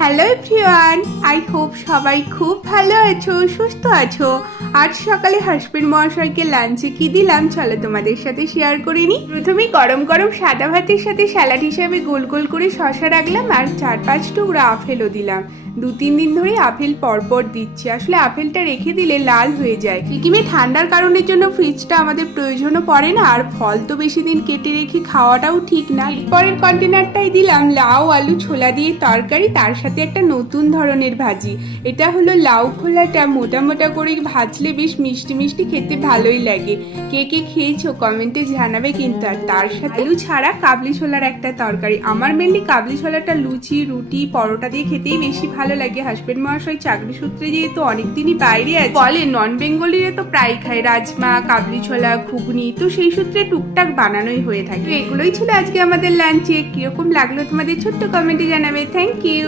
Hello everyone, I hope সবাই খুব ভালো আছো, সুস্থ আছো। আজ সকালে হাসবেন্ড মহাশয়কে লাঞ্চে কি দিলাম চলো তোমাদের সাথে শেয়ার করে নিই। প্রথমেই গরম গরম সাদা ভাতের সাথে স্যালাড হিসাবে গোল গোল করে শসা রাখলাম আর 4-5 টুকরো আপেলও দিলাম। 2-3 দিন ধরে আপেল পরপর দিচ্ছি, আসলে আপেলটা রেখে দিলে লাল হয়ে যায়। সিকিমে ঠান্ডার কারণের জন্য ফ্রিজটা আমাদের প্রয়োজনও পড়ে না, আর ফল তো বেশি দিন কেটে রেখে খাওয়াটাও ঠিক না। এরপরের কন্টেনারটাই দিলাম লাউ আলু ছোলা দিয়ে তরকারি, তার সাথে একটা নতুন ধরনের ভাজি। এটা হলো লাউ খোলাটা মোটা মোটা করে ভাজলে বেশ মিষ্টি মিষ্টি, খেতে ভালোই লাগে। কে কে খেয়েছো কমেন্টে জানাবে কিন্তু। আর তার সাথে আলু ছাড়া কাবলি ছোলার একটা তরকারি। আমার মেনলি কাবলি ছোলাটা লুচি রুটি পরোটা দিয়ে খেতেই বেশি ভালো লাগে। হাসবেন্ড মহাশয় চাকরি সূত্রে যেহেতু অনেকদিনই বাইরে আছে, বলে নন বেঙ্গলিরা তো প্রায় খায় রাজমা কাবলি ছোলা ঘুগনি, তো সেই সূত্রে টুকটাক বানানোই হয়ে থাকে। এগুলোই ছিল আজকে আমাদের লাঞ্চে। কিরকম লাগলো তোমাদের ছোট্ট কমেন্টে জানাবে। Thank you.